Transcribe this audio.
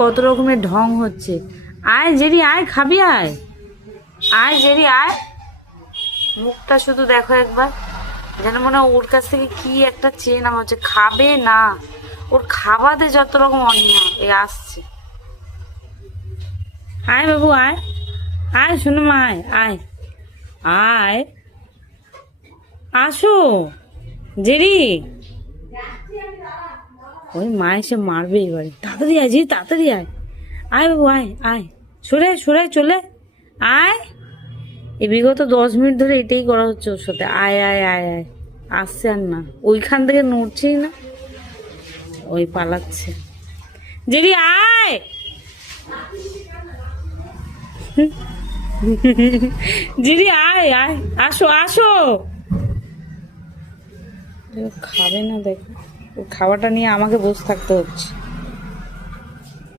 কত রকমের ঢং হচ্ছে। আয় জেরি আয়, খাবি আয়, আয় জেরি আয়। মুখটা শুধু দেখো একবার, যেন মনে হয় ওর কাছ থেকে কি একটা চেয়ে নেওয়া হচ্ছে। খাবে না, ওর খাবাতে যত রকম অনিয়া। এ আসছে, আয় বাবু আয়, আয় শোনো মা, আয় আয় আয়, আসো জেরি। ওই মা এসে মারবে এবারে। তাড়াতাড়ি আয় জি, তাড়াতাড়ি আয়, আয় বাবু আয় আয়, সরে সরে চলে আয়। এই বিগত 10 মিনিট ধরে এটাই করা হচ্ছে ওর সাথে। আয় আয় আয় আয়, আসছে আর না, ওইখান থেকে নড়ছেই না, ওই পালাচ্ছে। জেরি আয়, জেরি আয় আয়, আসো আসো। খাবে না দেখো, ওর খাওয়াটা নিয়ে আমাকে বসে থাকতে হচ্ছে।